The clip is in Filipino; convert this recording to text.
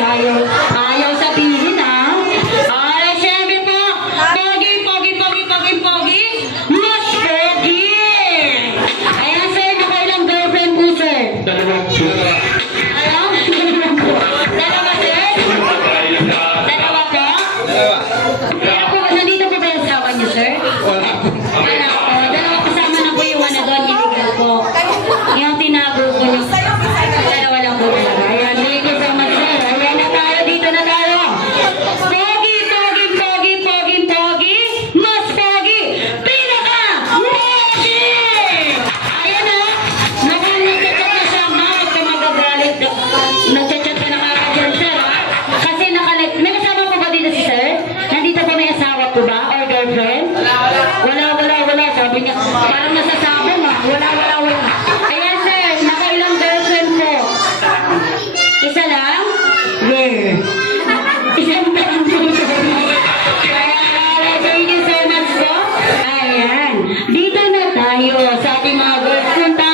Ayaw sabihin, ha? Ay, syempre po, pogi, mas pogi! Ayan, sir, nakailang girlfriend po, sir? Dalawang Ayaw? Dalawa, sir? Dalawa po? Pero po, nandito po ba yung asawa niyo, sir? wala po. Wala po. Dalawa kasama na po yung ano doon, illegal po. Yung tinago ko yung dalawa lang po talaga. Ayan, thank you so much, sir. Ayan na tayo, dito na tayo. Pogi, mas pogi, pinaka pogi! Ayan na, nagchat na siya, huwag ka magagalit. Nagchat ka na kagad, sir. Kasi may kasama po ba dito si sir? Nandito po may asawa po ba? Or girlfriend? Wala. Sabi niya, parang nasasabong ah. Wala. Ayan sir, nakailang girlfriend po? Isa lang? Isang lang po. Ayan, thank you so much po. Ayan, dito na tayo sa ating mga girlfriend.